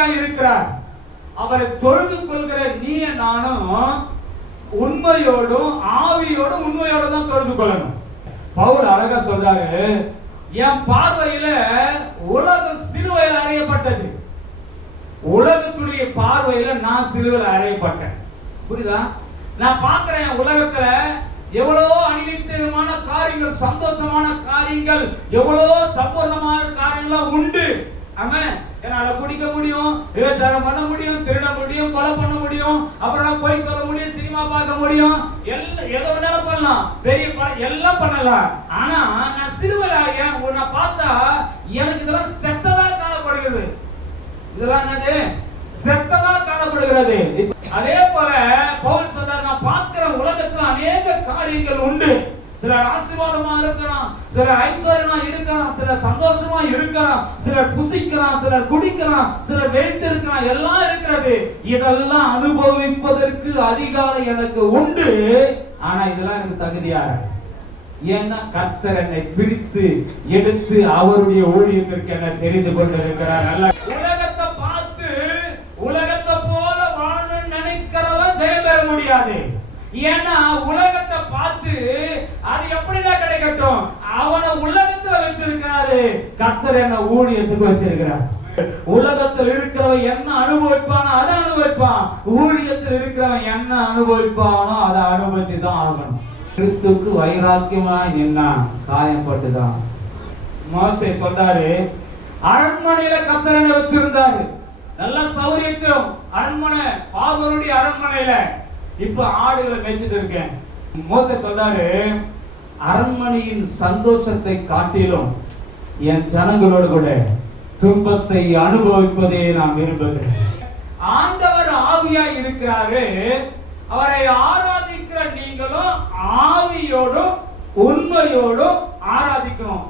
ஆவியா இருக்கிறார். அவரை தொழுது கொள்கிற நீ நானும் உண்மையோடும் ஆவியோடும் உண்மையோடும் தான் தொழுது கொள்ளணும். பவுல் அழகா சொல்றாரு, என் பார்வையில உலகம் சிலுவையில் அறையப்பட்டது, உலகத்துடைய பார்வையில நான் சிலுவையில் அறையப்பட்டேன். புரியுதா? நான் பார்க்கிறேன் உலகத்துல எவ்வளவோ அநித்தியமான காரியங்கள், சந்தோஷமான காரியங்கள், எவ்வளவோ சம்பூர்ணமான காரியங்கள் உண்டு. ஆமென். என்னால குடிக்க முடியும், விபச்சாரம் பண்ண முடியும், திருட முடியும், கொலை பண்ண முடியும், அப்புறம் போய் சொல்ல முடியும், சினிமா பார்க்க முடியும், எல்லாம் ஏதோ ஒன்றாலும் பண்ணலாம், பெரிய எல்லாம் பண்ணலாம். ஆனா நான் சிலுவையில் உன்னை பார்த்தா எனக்கு இதெல்லாம் செத்ததா காணப்படுகிறது. இதெல்லாம் என்னது? செத்ததா காணப்படுகிறது. அதே போல பவுல் சொல்றார், நான் பார்க்கிற உலகத்துல அநேக காரியங்கள் உண்டு. சிலர் ஆசீர்வாதமா இருக்கலாம், சிலர் ஐஸ்வர்யமா இருக்கலாம், சிலர் சந்தோஷமா இருக்கலாம், சிலர் புசிக்கலாம், சிலர் குடிக்கலாம், சிலர் வைத்து இருக்கலாம், எல்லாம் இருக்கிறது. இதெல்லாம் அனுபவிப்பதற்கு அதிகாரம் எனக்கு உண்டு. ஆனா இதெல்லாம் எனக்கு தகுதியாக, ஏன்னா கர்த்தர் என்னை பிரித்து எடுத்து அவருடைய ஊழியத்திற்கு என்ன தெரிந்து கொண்டிருக்கிறார். நல்ல உலகத்தை பார்த்து உலகத்தை போல வாழணும்னு நினைக்கிறவன் ஜெயம் பெற முடியாது. ஏன்னா உலகத்தை பார்த்து அது எப்படிதான் கிடைக்கட்டும், அவனை உலகத்துல வச்சிருக்காரு, கர்த்தர் என்ன ஊழியத்துக்கு வச்சிருக்கிறார். உலகத்தில் இருக்கிறவன் என்ன அனுபவிப்பானோ அதை அனுபவிப்பான், ஊழியத்தில் இருக்கிறவன் என்ன அனுபவிப்பானோ அதை அனுபவிச்சுதான் ஆகணும். கிறிஸ்துவுக்கு வைராக்கியமா நின்னா காயப்பட்டுதான். மோசே சொல்றாரு, அரண்மனையில கர்த்தர் என்ன வச்சிருந்தாரு, நல்ல சௌரியத்தும் அரண்மனை, பார்வோனுடைய அரண்மனையில. இப்ப ஆடுகளை மேய்ச்சிட்டு இருக்கேன். மோசே சொல்றாரு, அரண்மனையின் சந்தோஷத்தை காட்டிலும் என் ஜனங்களோடு கூட துன்பத்தை அனுபவிப்பதே நான் விரும்புகிறேன். ஆண்டவர் ஆவியா இருக்கிறாரு, அவரை ஆராதிக்கிற நீங்களும் ஆவியோடும் உண்மையோடும் ஆராதிக்கணும்.